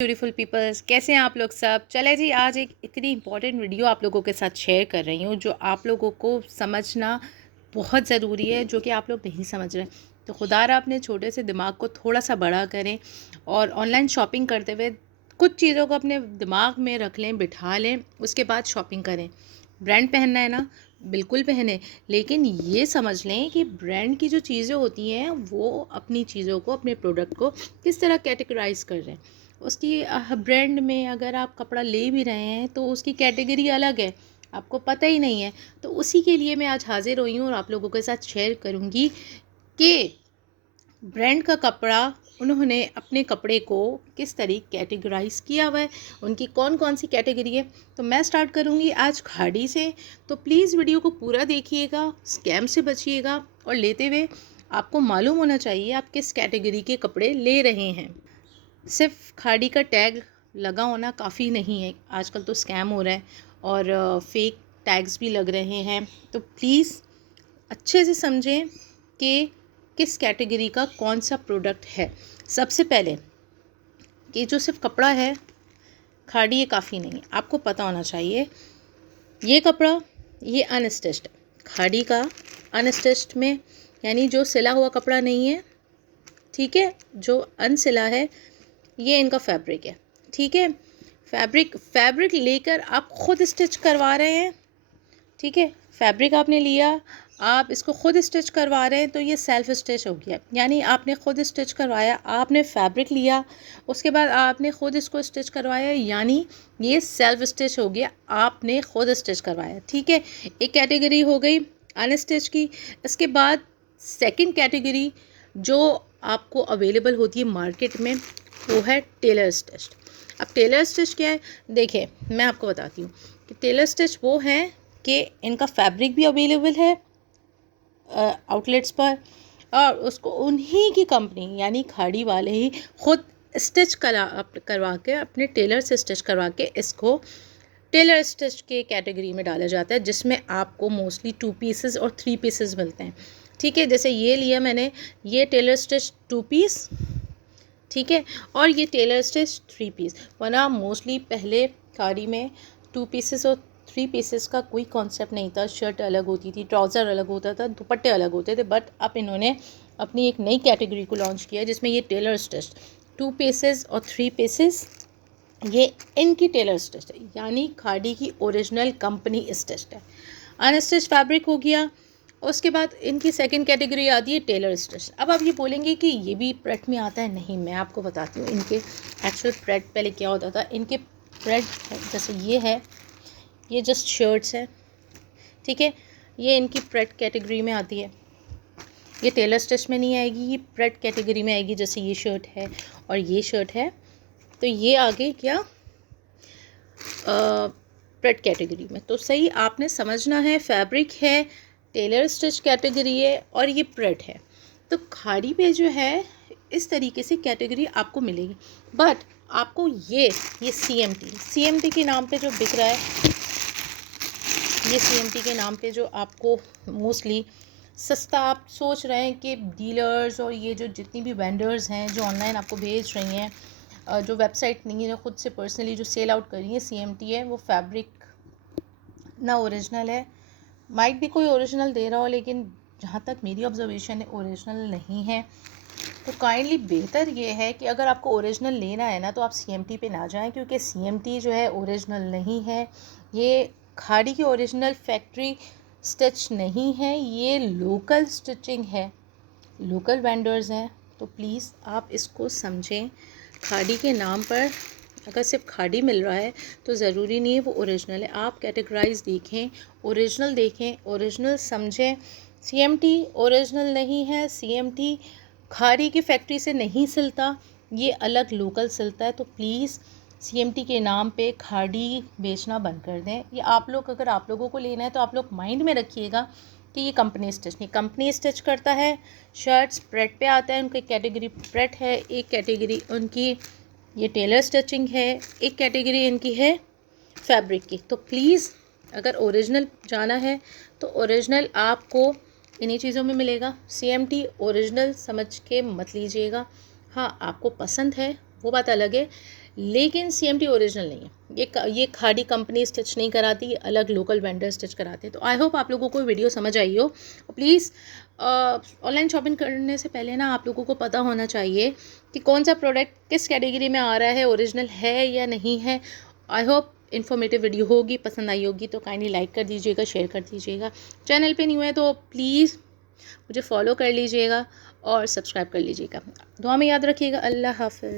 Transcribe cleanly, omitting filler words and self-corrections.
Beautiful peoples, कैसे हैं आप लोग सब। चले जी, आज एक इतनी इंपॉर्टेंट वीडियो आप लोगों के साथ शेयर कर रही हूँ जो आप लोगों को समझना बहुत ज़रूरी है, जो कि आप लोग नहीं समझ रहे। तो खुदारा अपने छोटे से दिमाग को थोड़ा सा बड़ा करें और ऑनलाइन शॉपिंग करते हुए कुछ चीज़ों को अपने दिमाग में रख लें, बिठा लें, उसके बाद शॉपिंग करें। ब्रांड पहनना है ना, बिल्कुल पहने, लेकिन ये समझ लें कि ब्रांड की जो चीज़ें होती हैं वो अपनी चीज़ों को, अपने प्रोडक्ट को किस तरह कैटेगराइज कर रहे हैं। उसकी ब्रांड में अगर आप कपड़ा ले भी रहे हैं तो उसकी कैटेगरी अलग है, आपको पता ही नहीं है। तो उसी के लिए मैं आज हाजिर हुई हूँ और आप लोगों के साथ शेयर करूँगी कि ब्रांड का कपड़ा उन्होंने अपने कपड़े को किस तरीके कैटेगराइज किया हुआ है, उनकी कौन कौन सी कैटेगरी है। तो मैं स्टार्ट करूँगी आज खाड़ी से। तो प्लीज़ वीडियो को पूरा देखिएगा, स्कैम से बचिएगा और लेते हुए आपको मालूम होना चाहिए आप किस कैटेगरी के कपड़े ले रहे हैं। सिर्फ खाड़ी का टैग लगा होना काफ़ी नहीं है, आजकल तो स्कैम हो रहा है और फेक टैग्स भी लग रहे हैं। तो प्लीज़ अच्छे से समझें कि किस कैटेगरी का कौन सा प्रोडक्ट है। सबसे पहले कि जो सिर्फ कपड़ा है खाड़ी, ये काफ़ी नहीं है, आपको पता होना चाहिए ये कपड़ा ये अनस्टिच्ड। खाड़ी का अनस्टिच्ड में यानी जो सिला हुआ कपड़ा नहीं है, ठीक है, जो अनसिला है, ये इनका फैब्रिक है। ठीक है, फैब्रिक लेकर आप ख़ुद स्टिच करवा रहे हैं। ठीक है, फैब्रिक आपने लिया, आप इसको ख़ुद स्टिच करवा रहे हैं, तो ये सेल्फ स्टिच हो गया। यानी आपने ख़ुद स्टिच करवाया, आपने फैब्रिक लिया, उसके बाद आपने ख़ुद इसको स्टिच करवाया, यानी ये सेल्फ स्टिच हो गया, आपने ख़ुद स्टिच करवाया। ठीक है, एक कैटेगरी हो गई अनस्टिच की। इसके बाद सेकंड कैटेगरी जो आपको अवेलेबल होती है मार्केट में, वो है टेलर स्टिच। अब टेलर स्टिच क्या है, देखिए मैं आपको बताती हूँ कि टेलर स्टिच वो है कि इनका फैब्रिक भी अवेलेबल है आउटलेट्स पर, और उसको उन्हीं की कंपनी यानी खाड़ी वाले ही खुद स्टिच करवा के, अपने टेलर से स्टिच करवा के इसको टेलर स्टिच के कैटेगरी में डाला जाता है, जिसमें आपको मोस्टली 2 पीसेस और 3 पीसेस मिलते हैं। ठीक है, जैसे ये लिया मैंने, ये टेलर स्टिच 2 पीस, ठीक है, और ये टेलर स्टिच 3 पीस। वरना मोस्टली पहले खाड़ी में 2 पीसेस और 3 पीसेस का कोई कॉन्सेप्ट नहीं था। शर्ट अलग होती थी, ट्राउज़र अलग होता था, दुपट्टे अलग होते थे। बट अब इन्होंने अपनी एक नई कैटेगरी को लॉन्च किया जिसमें ये टेलर स्टिच 2 पीसेस और 3 पीसेस, ये इनकी टेलर स्टिच है, यानी खाड़ी की ओरिजिनल कंपनी स्टिच है। अनस्टिच फैब्रिक हो गया। उसके बाद इनकी सेकंड कैटेगरी आती है टेलर स्टिच। अब आप ये बोलेंगे कि ये भी प्रेट में आता है, नहीं, मैं आपको बताती हूँ इनके एक्चुअल प्रेट पहले क्या होता था। इनके प्रेट जैसे ये है, ये जस्ट शर्ट्स है, ठीक है, ये इनकी प्रेट कैटेगरी में आती है। ये टेलर स्टिच में नहीं आएगी, ये प्रेट कैटेगरी में आएगी। जैसे ये शर्ट है और ये शर्ट है, तो ये आगे क्या प्रेट कैटेगरी में। तो सही आपने समझना है, फैब्रिक है, टेलर स्टिच कैटेगरी है और ये प्रेट है। तो खाड़ी पे जो है इस तरीके से कैटेगरी आपको मिलेगी। बट आपको ये CMT के नाम पे जो बिक रहा है, ये CMT के नाम पे जो आपको मोस्टली सस्ता, आप सोच रहे हैं कि डीलर्स और ये जो जितनी भी वेंडर्स हैं जो ऑनलाइन आपको भेज रही हैं, जो वेबसाइट नहीं है, जो खुद से पर्सनली जो सेल आउट कर रही है, CMT है, वो फैब्रिक ना ओरिजिनल है। माइट भी कोई ओरिजिनल दे रहा हो, लेकिन जहाँ तक मेरी ऑब्जर्वेशन है ओरिजिनल नहीं है। तो काइंडली बेहतर ये है कि अगर आपको ओरिजिनल लेना है ना, तो आप CMT पे ना जाएं, क्योंकि CMT जो है ओरिजिनल नहीं है। ये खाड़ी की ओरिजिनल फैक्ट्री स्टिच नहीं है, ये लोकल स्टिचिंग है, लोकल वेंडर्स हैं। तो प्लीज़ आप इसको समझें। खाड़ी के नाम पर अगर सिर्फ खाड़ी मिल रहा है तो ज़रूरी नहीं है वो ओरिजिनल है। आप कैटेगराइज देखें, ओरिजिनल देखें, ओरिजिनल समझें। CMT ओरिजिनल नहीं है, CMT खाड़ी की फैक्ट्री से नहीं सिलता, ये अलग लोकल सिलता है। तो प्लीज़ CMT के नाम पे खाड़ी बेचना बंद कर दें। ये आप लोग, अगर आप लोगों को लेना है तो आप लोग माइंड में रखिएगा कि ये कंपनी स्टिच नहीं, कंपनी स्टिच करता है। शर्ट्स प्रेट पे आता है, उनकी कैटेगरी प्रेट है, एक कैटेगरी उनकी ये टेलर स्टिचिंग है, एक कैटेगरी इनकी है फैब्रिक की। तो प्लीज़ अगर ओरिजिनल जाना है तो ओरिजिनल आपको इन्हीं चीज़ों में मिलेगा। CMT ओरिजिनल समझ के मत लीजिएगा। हाँ, आपको पसंद है वो बात अलग है, लेकिन CMT ओरिजिनल नहीं है। ये खाड़ी कंपनी स्टिच नहीं कराती, ये अलग लोकल वेंडर स्टिच कराते हैं। तो आई होप आप लोगों को वीडियो समझ आई हो। प्लीज़ ऑनलाइन शॉपिंग करने से पहले ना आप लोगों को पता होना चाहिए कि कौन सा प्रोडक्ट किस कैटेगरी में आ रहा है, ओरिजिनल है या नहीं है। आई होप इन्फॉर्मेटिव वीडियो होगी, पसंद आई होगी तो काइंडली लाइक कर दीजिएगा, शेयर कर दीजिएगा। चैनल पे न्यू है तो प्लीज़ मुझे फॉलो कर लीजिएगा और सब्सक्राइब कर लीजिएगा। दुआ में याद रखिएगा। अल्लाह हाफ़िज़।